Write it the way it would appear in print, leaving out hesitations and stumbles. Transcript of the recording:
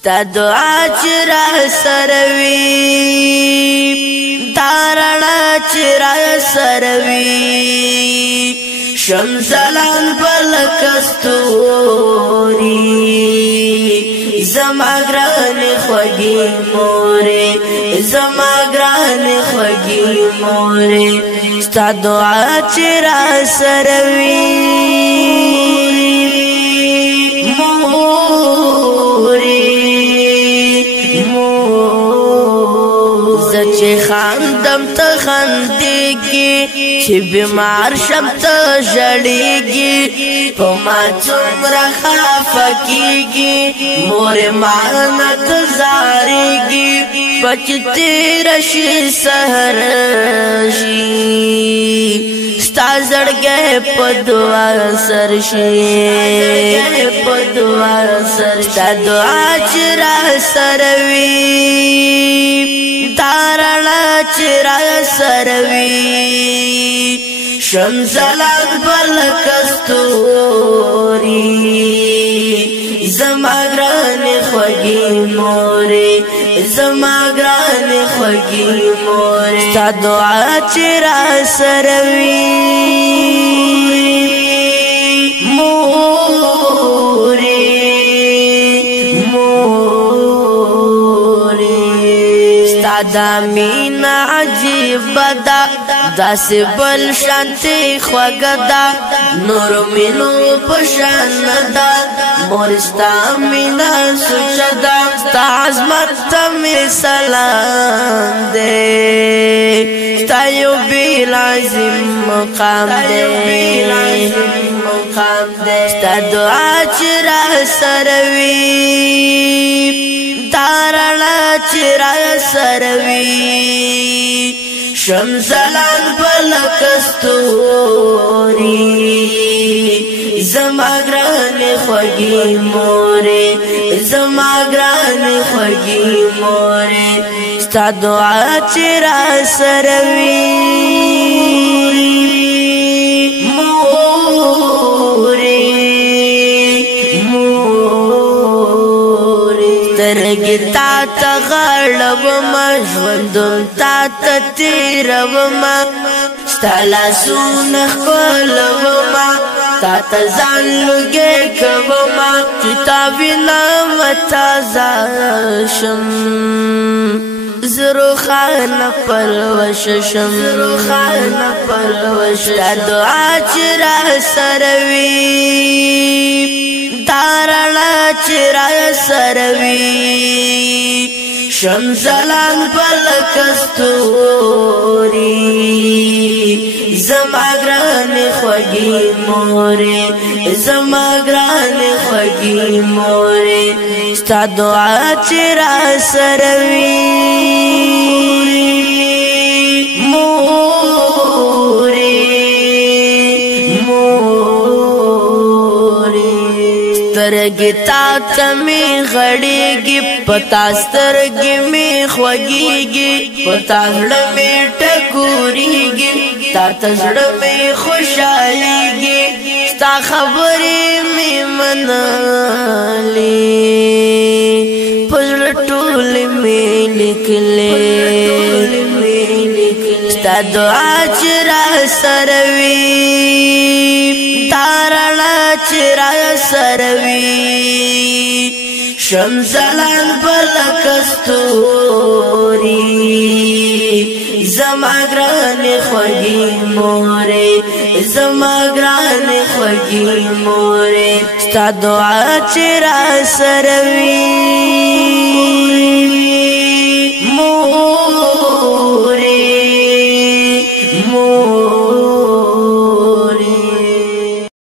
ستا دعا چې را سره وي دا رڼا چې را سره وي شمزلان بلک ستوري زما ګران خوږی مورې زما ګران خوږی مورې ستا دعا چې را سره وي چې خاندم ته خندېږي چې بیمار شم ته ژړېږي په ما څومره خفه کېږي مورې ما نه ته زارېږي بچ تېره شي سحر شي ستا زړګی په دعا سر شي په دعا سر ستا دعا چې را سره وي دا رڼا چې را سره وي شمزلان بلک ستوري زما ګران خوږی مورې زما ګران خوږی مورې ستا دعا چې را سره وي دا مینا عجیب دا داس بل شانتی خوږه دا نور مینو پشان دا مورستا مینا سوچ دا ستا عظمت تمی سلام دے ستا یو بیل عظیم مقام دے ستا دعا چې را سره وي دا رڼا چې را سره وي شمزلان بلک ستوري زما ګران خوږی مورې زما ګران خوږی مورې ستا دعا چې را سره وي سترګې تا ته غړومه ژوندون تا ته تېرومه ستا لاسونه ښکلومه تا ته ځان لوګی کومه چې تا وینم تازه شم زه روښانه پروشه شم ستا دعا چې را سره وي دا رڼا چې را سره وي شمزلان بلک ستوري زما ګران خوږی مورې زما ګران خوږی مورې ستا دعا چې را سره وي سترګې تا ته مې غړېږي پتا سترګې مې خوږېږي پتا زړه مې ټکورېږي تا ته زړه مې خوشحالېږي ستا خبرې مې منلې په زړه ټولې مې لیکلې ستا دعا چې را سره وي دا رڼا چې را سره وي شمزلان بلک ستوري زما ګران خوږی مورې زما ګران خوږی مورې ستا دعا چې را سره وي